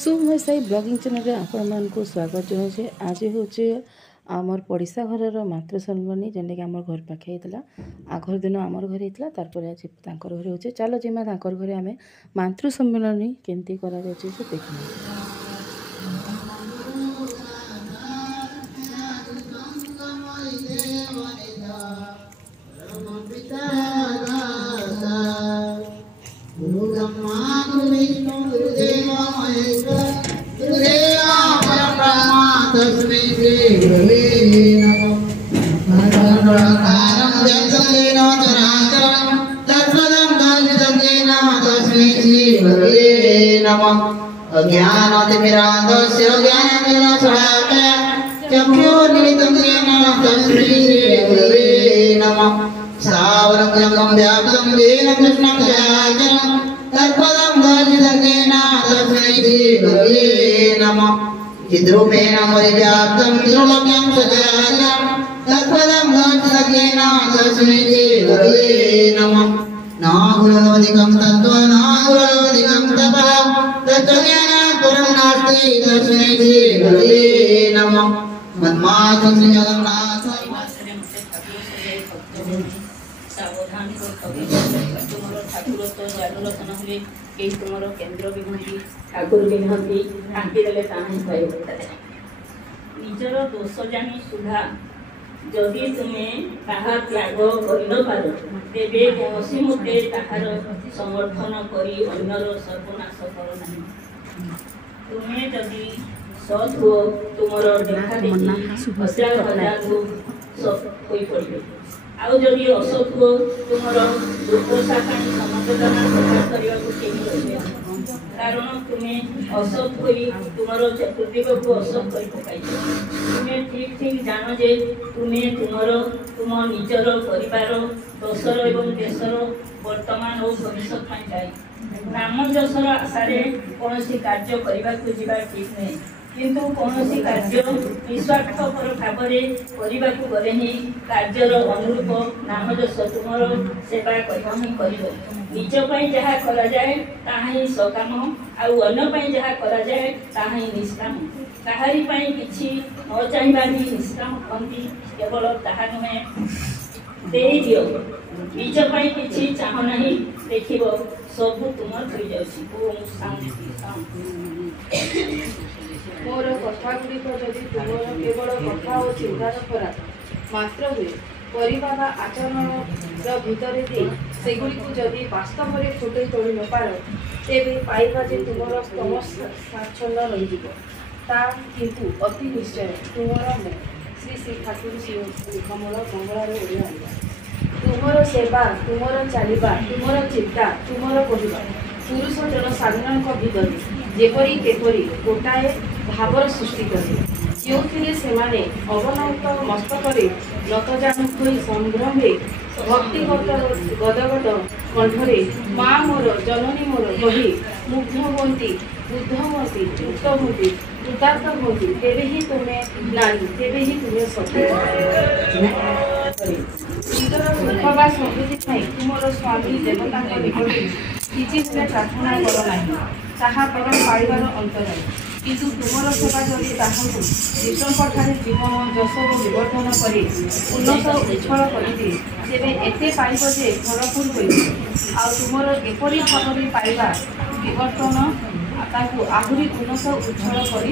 सो मैं सही blogging channel रे आपण मानकु स्वागत जनाऊे। आज हूँ आमर पड़िशा घरर मातृसम्मिलनी जेनटा कि आमर घर पाखे होता। आगर दिन आमर घर होता तार आज तांकर घरे होचे। चलो जिमा तांकर घरे आमे मातृसम्मिलनी केमती करा जाउचे से देखिए। अज्ञानतिमिरान्धस्य ज्ञाननिरसनाय चक्षुर्निमित्तं येन तस्मै श्रीगुरवे नमः। सावरं व्याप्तं येन कृष्णं जयाचरं तत्पदं दर्शितं तस्मै श्रीगुरवे नमः। चिद्रूपेण परिव्याप्तं त्रिलोक्यं सचराचरं तत्पदं दर्शितं तस्मै श्रीगुरवे नमः। नागुरवधिकं तत्त्वं नागुरवधिकं तपः तत्त्वज्ञानं परं नास्ति तस्मै श्रीगुरवे नमः। मन्मातं श्री जगन्नाथ सावधान तुम ठाकुर तो जागरतन हमें कई तुम केन्द्र भी हमें ठाकुर भी हमें आंकी देले निजर दोष जानी सुधा जदि तुम्हें ताहा त्याग कर न पार तेबे कौनसी मते ताहार समर्थन करी अन्यर सर्वनाश कर नहीं। तुम्हें जदि सत हो तुमर देखा देखी हजार हजार लोग सब होई पड़े आउ जदि असत हो तुमर दुर्दशा समवेदना प्रकाश करने को केही कारण तुम्हें असत होई तुमर चतुर्दिग को असत कर पकाई। तुम्हें ठीक ठीक जान जे तुम्हें तुम निजर परिवार दशर एवं देशर वर्तमान और भविष्य जाए नाम जसर आशारे कौन कार्य करने को जीवा ठीक नहीं किंतु कौन कार्य निस्वार्थपर भाव करने को गले ही कार्यर अनुरूप नाम जस तुम सेवा कर निज जहाँ करा जाए ताही सकाम आन जहाँ करा जाए ताही निष्काम काहारी किसी न चाहिए भी निष्काम कहती केवल ताहा नुहे दे दियो निज किसी चाह ना देख सब तुम थी जाऊँ। ओम शांति शांति। मोर कथागुड़िक जदि तुमर केवल कथा और चिंताधारा मात्र हुए परिवा बा आचरण भितर दे सेगुड़ी जदि वास्तव में फुटे तोड़ न पार तेरे पाइबा जे तुमर स्तम स्वाच्छंद रही किंतु अति निश्चय तुमर श्री श्री ठाकुर श्री कमल मंगलार ओढ़ा तुमर सेवा तुमर चलवा तुमर चिंता तुमर कहवा पुरुष जन साधारण भितर जेपरी केपरी गोटाए भावर सृष्टि करे जो अवनत मस्तक नतजानुक संभ्रमे भक्तिगत गदगद कंठरे माँ मोर जननी मोर कही मुग्ध हमें बुद्ध हमें मुक्त हमें उदात हमें तेरे ही तुम्हें नारी तेरे ही तुम्हें सत्य निजर सुख बा समृद्धि तुमर स्वामी देवता निकट किसी प्रार्थना कर ना परम पाइबार अंतर किंतु तुमर सेवा जदि ताहू विष्णुठारे जीवन जस विवर्धन कर उन्नत उज्जवल करते तेरे एते पाइब जे भरपूर हो तुमर एपरी भाव में पाइबा विवर्तन ताकू आहरी उन्नत उज्जवल कर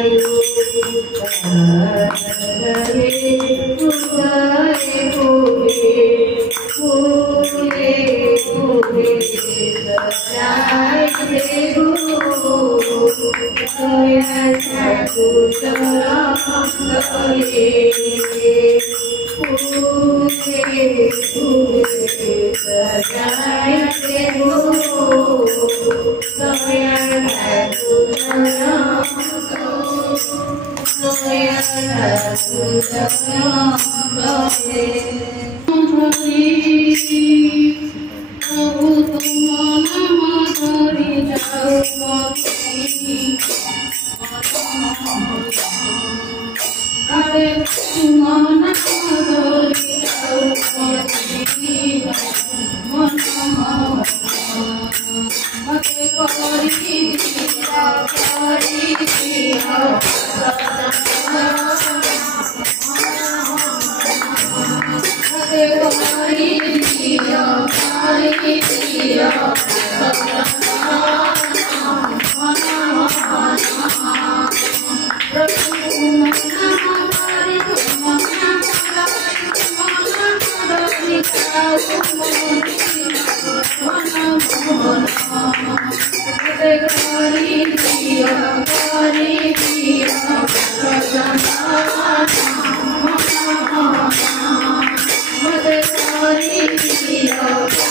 Thank you.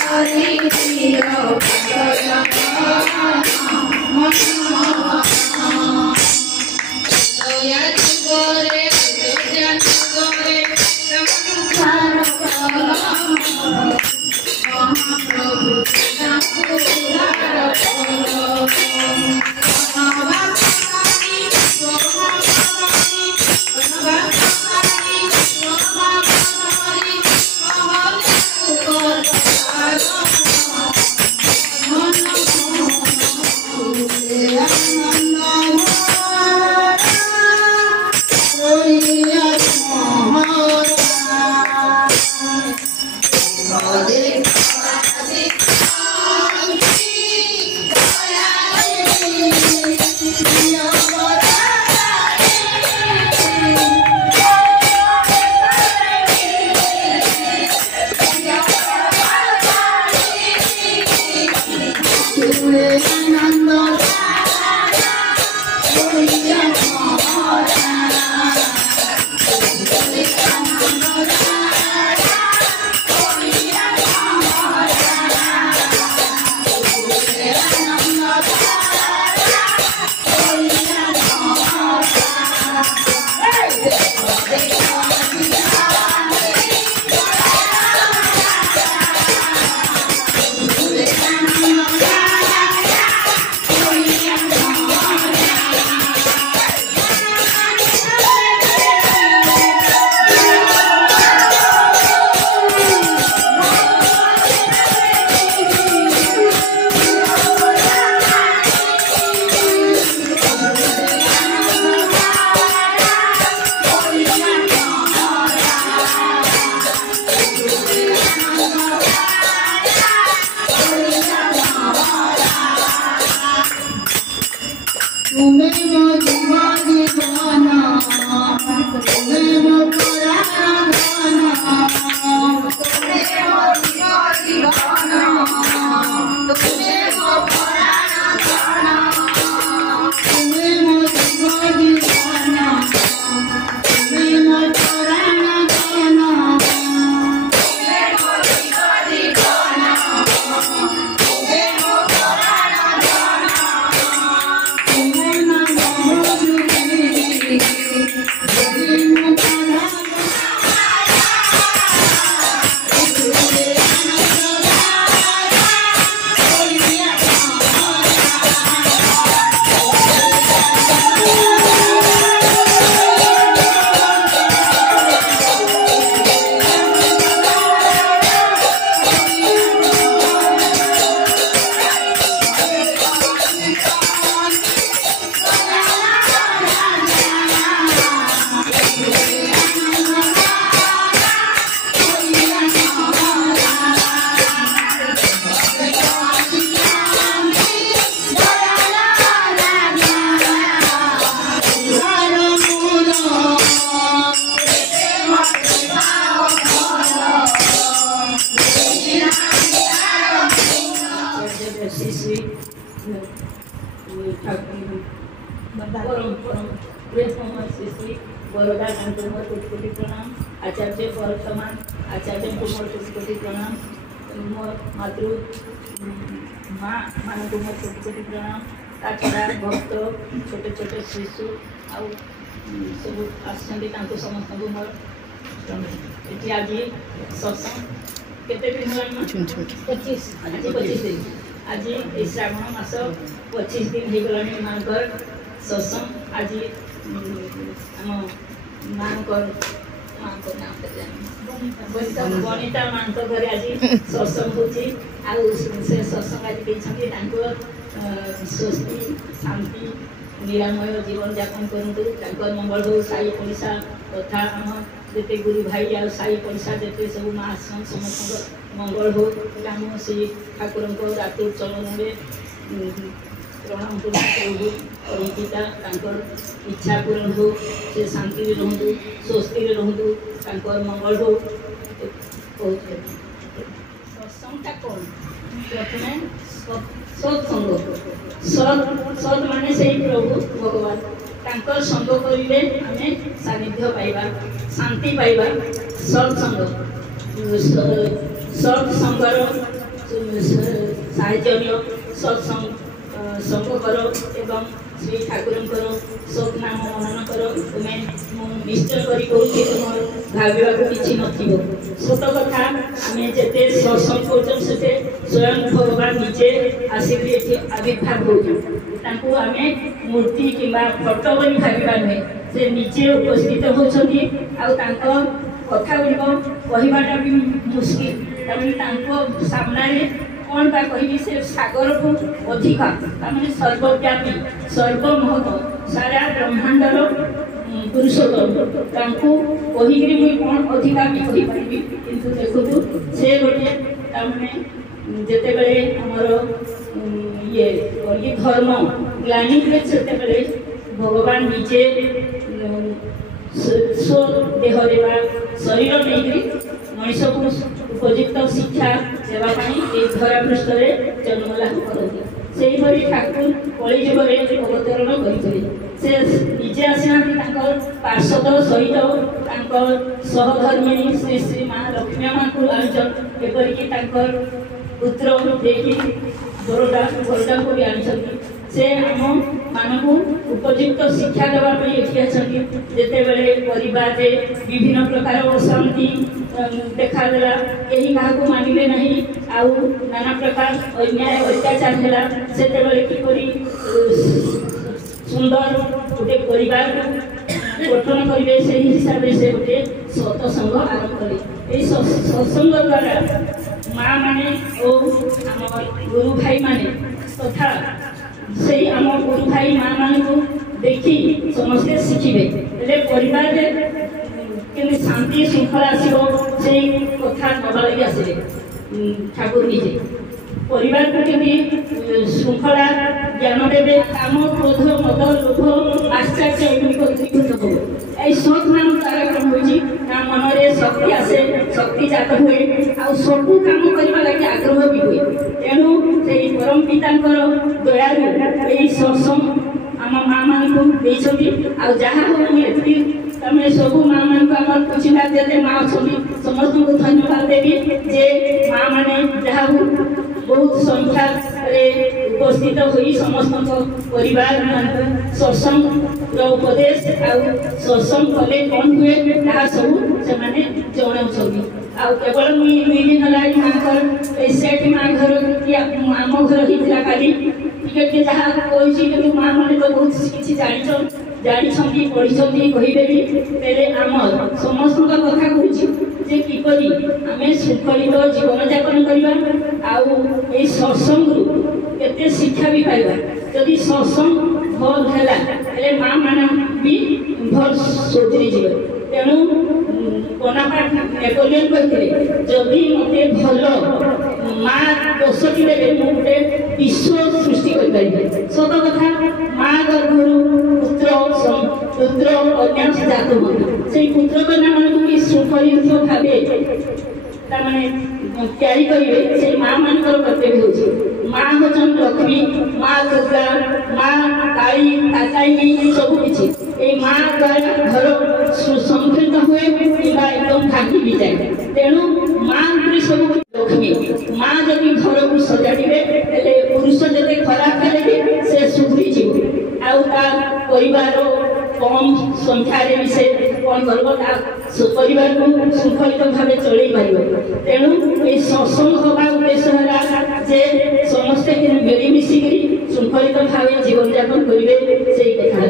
Hare परम परम प्रियतम श्री श्री बरोदा मोर कोटि प्रणाम आचार्य वर्तमान आचार्य को मोर कोटि प्रणाम मोर मातृ माँ मान को मोर कोटि प्रणाम ता छड़ा भक्त छोटे छोटे शिशु आउ सब आसछन्ति तांको समस्त को मोर एटी आज सत्संग केते दिन होलान 25 आज 25 दिन आज ए श्रावण मास 25 दिन हो गलानी मानकर सत्संग आज आम मानकर बनिता मान घर आज सत्संग होची आउ से सत्संग आज देछन्ति तांको स्वस्ति शांति निरामय जीवन यापन करतु तांकर मंगल हो साई पड़िशा तथा आम जेते गुरु भाई आ साई पड़िशा जेते सब माँ समस्त मंगल हो आम श्री ठाकुर रातु चलन प्रणाम करूँ पिता इच्छा पूरण हो से शांति रुहतु स्वस्ति रुहतु मंगल हो सत्संगटा कौन प्रथम सत्संग सत माने से प्रभु भगवान तांकर संग करिले आमे सानिध्य पाइबा शांति पाइबा सत्संग सत्संगर साहाय्य सत्संग संग कर एवं श्री ठाकुर सत्नाम मनन कर तुम्हें निश्चय कर भाविया किसी नथिबो सत कथा आम जिते सत्संग कर स्वयं भगवान निजे आसिक आविर्भाव हो आम मूर्ति कि फटो बोली भाविबा नुहे से निजे उपस्थित होती कथा गुड़िक कहवाटा भी मुस्किल सामने कौन बा कहि से सागर को अधिका तामने सर्वव्यापी सर्वमहत सारा ब्रह्मांडर पुरुषोत्तम तांको कहिकरी मुई कौन अधिका भी कहि पारिबी किंतु देखु से गोटे तामने जेते बेले हमर ये धर्म ग्लानि हुए सेते बेले भगवान निजे स्व देह देवा शरीर नहीं मनीष को उपयुक्त शिक्षा देवाई धरा पृष्ठ में जन्म लाभ करती से भरी ठाकुर कलिजुगे अवतरण करते निजे आसना पार्षद सहित सहधर्मिणी श्री श्री माँ लक्ष्मी माँ को आनिछन एपरिक पुत्र देखी बरोदा को भी आनिछन से आम मानू उपयुक्त शिक्षा देवाई एठी आछन्ति जेते बेले परिवार रे विभिन्न प्रकार अशांति देखादेला यही क्या मानिले नहीं आउ नाना प्रकार अन्याय अत्याचार है सेते बेले किपरि सुंदर गोटे परिवार गठन करेंगे से हिसाब से गोटे सत्संग आरंभ कले सत्संग द्वारा माँ माने और आम गुरु भाई माने तथा से आम गुरु भाई माँ मान को देखी समस्ते शिखिबे परिवार के शांति श्रृंखला आसो से कथा नवा लगे आसे ठाकुर निजे परिवार को केमी श्रृंखला ज्ञान देवे काम क्रोध मद लोभ आश्चर्य द्रीभूत हो सत नाम कार्यक्रम हो मन में शक्ति आसे शक्ति जात हुए आ सबू काम करने लगे आग्रह भी हुए तेणु से परम पिता दयालु यही सत्संग आम माँ मान को जहाँ तमें सबू माँ मान को कुछ जिते माँ अच्छा समस्त को धन्यवाद देवी जे माँ मैंने जहाँ बहुत संख्या उपस्थित हुई समस्त परिवार सत्संग उपदेश सत्संग कले कौन हुए सब से जनाऊँ केवल मुई 2 दिन है सेठ माँ घर आम घर होता काली टिके जहाँ कही माँ मैंने तो बहुत किसी जानी पढ़ी कहीदेवी आम समस्त कथा कहूँ किपरि आम शृंखलित जीवन यापन करवा सत्संग केते शिक्षा भी पाइबा जदि सत्संग भल है माँ मान भी भल सुधरी जीव तेणु बोनापार्ट नेपोलियन कहते जदि मत भल माँ दोषटी देवे मुझे गोटे विश्व सृष्टि कर सत कथा माँ गर्भर पुत्र कन्या जात हुए से पुत्र कन्या मान भी शृंखलित भाव तामाने तैयारी करिवे से माँ मानकर कर्तव्य होछि माँ होचन लक्ष्मी माँ दुर्गा माँ काली काताई सब किछि ए माँ द्वारा घर संस्कृत हुए किंबा एकदम भांगी भी जाए तेणु माँ उपरे सब लक्ष्मी माँ जदि घर को सजाड़िबे हेले पुरुष जदि खराब हेले से सुधरी जीव आउ ता परिवार कम संख्यार भी से कौन कर परिवार को शृंखलित भाव चल पार तेणु ये सत्संग हवा उद्देश्य है जे समस्ते मिलमिशिक शृंखलित भाव जीवन यापन करेंगे से देखा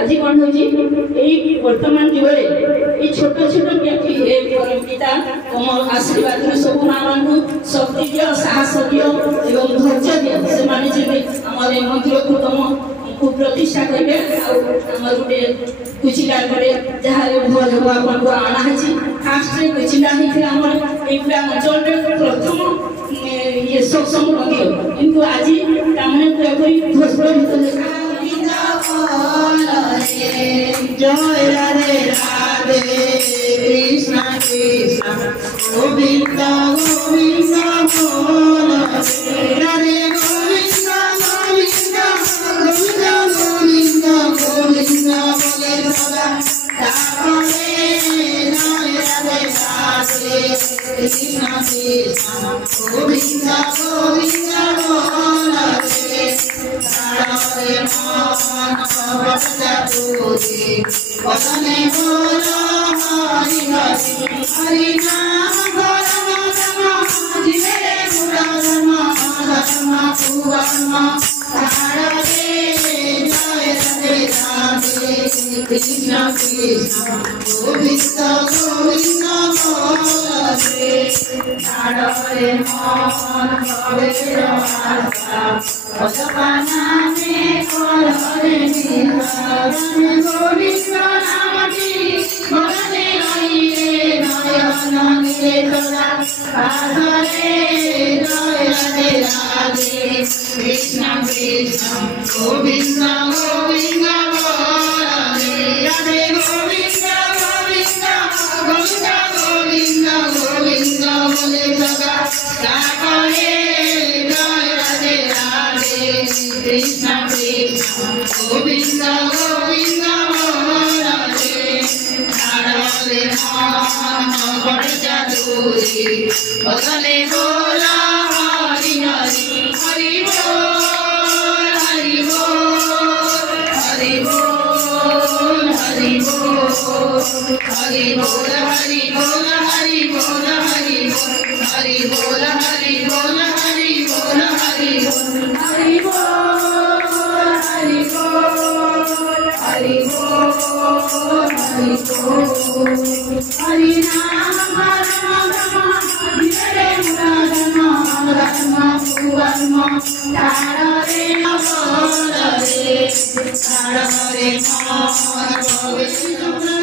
आज कौन हो वर्तमान जुगे ये छोट छोट व्यक्ति पिता तुम आशीर्वाद सब माँ मान शक्ति दियो साहस दियो एवं धैर्य दियो से मंदिर को तुम प्रतिष्ठा करेंगे गोटे कुचिला जहाँ भल हम आपको आना है फास्ट कुचिला पूरा अंचल प्रथम ये सत्संग मंदिर किंतु आज पूरापूरी ध्वस्त जय राधे राधे कृष्ण कृष्ण गोविंद गोविंद बोल राधे गोविंद गोविंद गोविंद गोविंद गोविंद बोले सदा तारे जय राधे राधे कृष्ण कृष्ण गोविंद गोविंद बोल तारे बदने बोलो हरि हरि हरि नाम जिले धर्म धर्म पुवर्म तारे जय राधे राधे कृष्ण कृष्ण गोविंद गोविंद बोले तारे मन पवित्र भगवाना में कोरे निहारन गोविंद नामति मने आइए नयन निरे तोरा आदरे जय राधे राधे कृष्ण कृष्ण गोविंद गोविंद बोले राधे गोविंद गोविंद गोविंद गोविंद गोविंद बोले सदा तारे जय राधे राधे कृष्ण कृष्ण गोविंद गोविंद बोले तारे मन बड़ जादूरी बगले बोला हरि हरि हरि बोल हरि बोल हरि बोल हरि बोल हरि बोल हरि बोल हरि बोल हरि बोल हरि बोल हरि बोल हरि बोल हरि बोल हरि बोल हरि बोल हरि बोल हरि नाम धर्म धीरे धर्म धर्म पुवर्म तारे बोल रे तारे मन पवित्र